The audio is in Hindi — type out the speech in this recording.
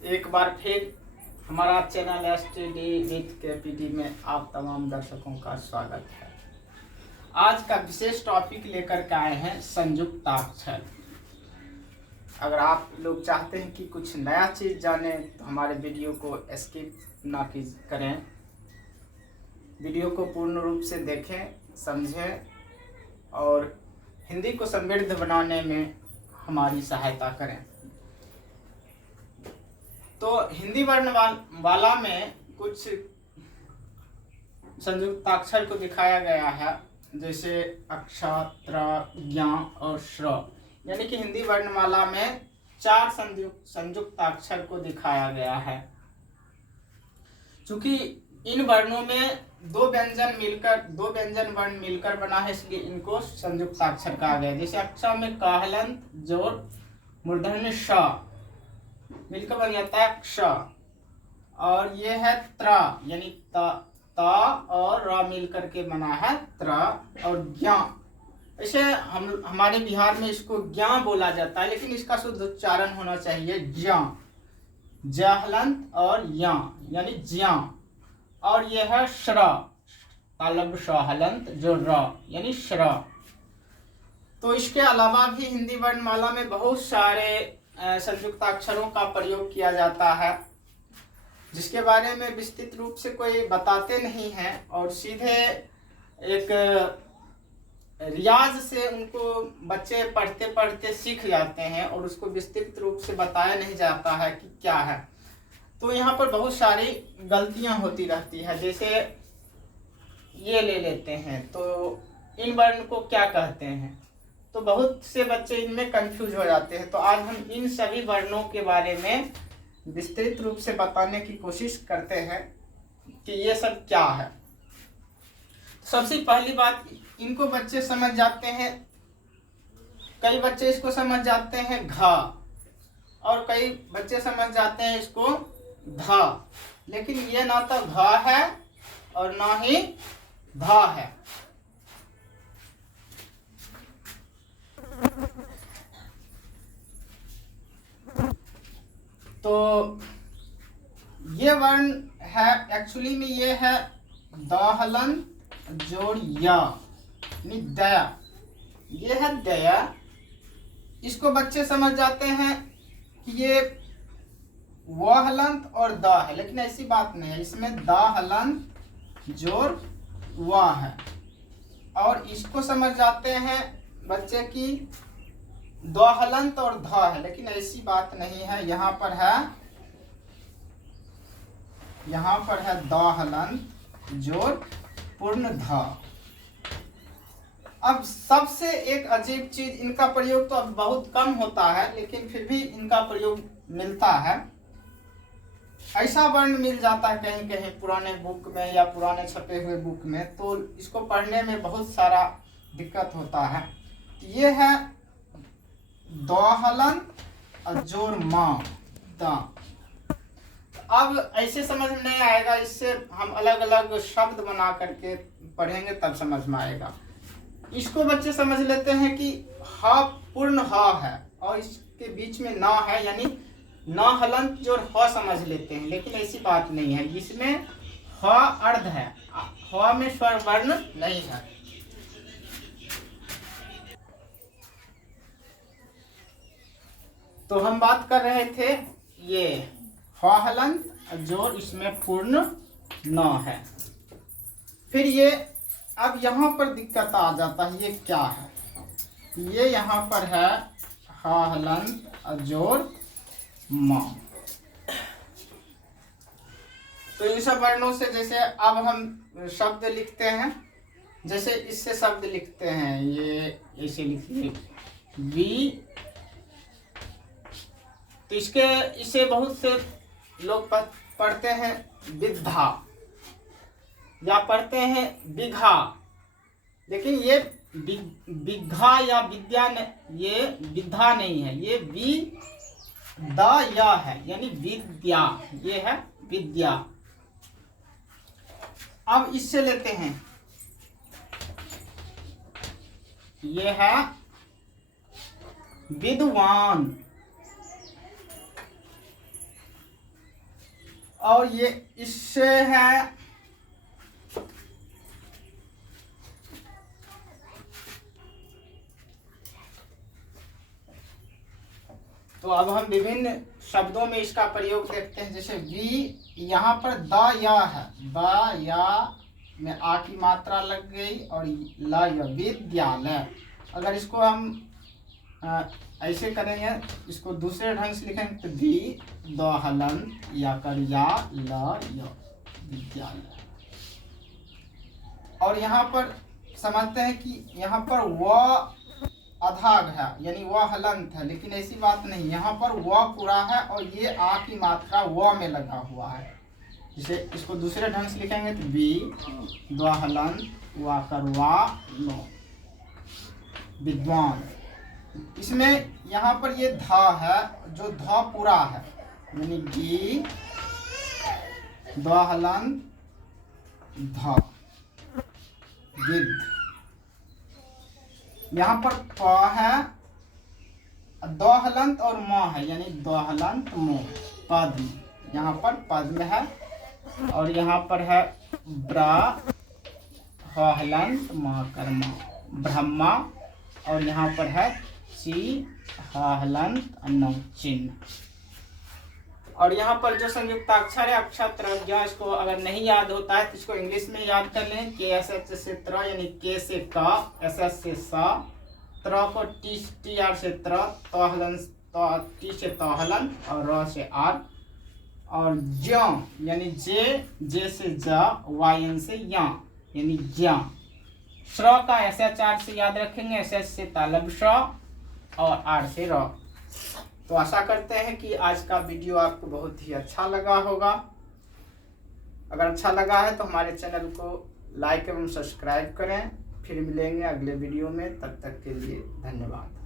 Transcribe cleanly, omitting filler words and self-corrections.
एक बार फिर हमारा चैनल एसटीडी विथ केपीडी में आप तमाम दर्शकों का स्वागत है। आज का विशेष टॉपिक लेकर के आए हैं संयुक्ताक्षर। अगर आप लोग चाहते हैं कि कुछ नया चीज़ जाने तो हमारे वीडियो को स्किप ना करें, वीडियो को पूर्ण रूप से देखें, समझें और हिंदी को समृद्ध बनाने में हमारी सहायता करें। तो हिंदी वर्ण वाला में कुछ संयुक्ताक्षर को दिखाया गया है, जैसे अक्ष, त्र, ज्ञ और श्र, यानी कि हिंदी वर्णमाला में 4 संयुक्ताक्षर को दिखाया गया है। चूंकि इन वर्णों में दो व्यंजन वर्ण मिलकर बना है, इसलिए इनको संयुक्ताक्षर कहा गया है। जैसे अक्ष में क हलंत जोर मूर्धन्य श मिलकर बन जाता है क्ष, और ये है त्र यानी त और र मिलकर के बना है त्र, और ज्ञ, ऐसे हमारे बिहार में इसको ज्ञ बोला जाता है, लेकिन इसका शुद्ध उच्चारण होना चाहिए ज्ञ, ज हलंत और य यानी ज्ञ। और ये है श्र, तालब श हलंत जो र यानी श्र। तो इसके अलावा भी हिंदी वर्णमाला में बहुत सारे संयुक्ताक्षरों का प्रयोग किया जाता है, जिसके बारे में विस्तृत रूप से कोई बताते नहीं हैं, और सीधे एक रियाज से उनको बच्चे पढ़ते पढ़ते सीख जाते हैं और उसको विस्तृत रूप से बताया नहीं जाता है कि क्या है। तो यहाँ पर बहुत सारी गलतियाँ होती रहती है। जैसे ये ले लेते हैं, तो इन वर्ण को क्या कहते हैं, तो बहुत से बच्चे इनमें कंफ्यूज हो जाते हैं। तो आज हम इन सभी वर्णों के बारे में विस्तृत रूप से बताने की कोशिश करते हैं कि ये सब क्या है। सबसे पहली बात, इनको बच्चे समझ जाते हैं, कई बच्चे इसको समझ जाते हैं घ, और कई बच्चे समझ जाते हैं इसको ध, लेकिन ये ना तो घ है और ना ही ध है। तो ये वर्ण है, एक्चुअली में ये है द हलंत जोड़ या दया, ये है दया। इसको बच्चे समझ जाते हैं कि ये व हलंत और द है, लेकिन ऐसी बात नहीं है, इसमें द हलंत जोड़ व है। और इसको समझ जाते हैं बच्चे की द हलंत और ध है, लेकिन ऐसी बात नहीं है। यहाँ पर है द हलंत जोड़ पूर्ण ध। अब सबसे एक अजीब चीज, इनका प्रयोग तो अब बहुत कम होता है, लेकिन फिर भी इनका प्रयोग मिलता है। ऐसा वर्ण मिल जाता है कहीं कहीं पुराने बुक में या पुराने छपे हुए बुक में, तो इसको पढ़ने में बहुत सारा दिक्कत होता है। ये है द हलंत जोड़ म द। अब ऐसे समझ में नहीं आएगा, इससे हम अलग अलग शब्द बना करके पढ़ेंगे तब समझ में आएगा। इसको बच्चे समझ लेते हैं कि ह पूर्ण ह है और इसके बीच में न है, यानी न हलंत जोड़ ह समझ लेते हैं, लेकिन ऐसी बात नहीं है। इसमें ह अर्ध है, ह में स्वर वर्ण नहीं है। तो हम बात कर रहे थे ये ह हलंत जोड़, इसमें पूर्ण न है। फिर ये अब यहाँ पर दिक्कत आ जाता है, ये क्या है, ये यहाँ पर है ह हलंत जोड़ म। तो इन सब वर्णों से जैसे अब हम शब्द लिखते हैं, जैसे इससे शब्द लिखते हैं, ये ऐसे लिखिए वी, तो इसे बहुत से लोग पढ़ते हैं विद्धा या पढ़ते हैं बिघा, लेकिन ये बिघा या विद्या ये विद्या नहीं है, ये विद्या है, यानी विद्या, ये है विद्या। अब इससे लेते हैं, ये है विद्वान, और ये इससे है तो अब हम विभिन्न शब्दों में इसका प्रयोग देखते हैं। जैसे वी, यहाँ पर द या है, द या में आ की मात्रा लग गई और ल या, विद्यालय। अगर इसको हम ऐसे करेंगे, इसको दूसरे ढंग से लिखेंगे तो दी द हलंत या कर या ल या, विद्यालय। और यहाँ पर समझते हैं कि यहाँ पर व अधाग है, यानी वह हलंत है, लेकिन ऐसी बात नहीं, यहाँ पर वह पूरा है और ये आ की मात्रा व में लगा हुआ है। जिसे इसको दूसरे ढंग से लिखेंगे तो बी द्वा हलंत वा करवा नो, विद्वान। इसमें यहाँ पर ये धा है, जो धा पूरा है, यानी गी द्वा हलंत धा, गिद्ध। यहाँ पर प है, द हलंत और म है, यानी द हलंत मो, पद्म। यहाँ पर पद्म है और यहाँ पर है ब्रा ह हलंत म कर्मा, ब्रह्मा। और यहाँ पर है ची ह हलंत न, चिन्ह। और यहाँ पर जो संयुक्ताक्षर है अक्षत्रज्ञ, इसको अगर नहीं याद होता है तो इसको इंग्लिश में याद कर लें। के एस एच से त्र, यानी के से क, एस एस से स, त्र को टी आर से त्र, त हलन टी से त हलन और र से आर। और ज यानी जे से ज, वाई एन से या, यानी ज्ञ। श्र का एस एच आर से याद रखेंगे, एस एच से तालब श और आर से र। तो आशा करते हैं कि आज का वीडियो आपको बहुत ही अच्छा लगा होगा। अगर अच्छा लगा है तो हमारे चैनल को लाइक एवं सब्सक्राइब करें। फिर मिलेंगे अगले वीडियो में, तब तक के लिए धन्यवाद।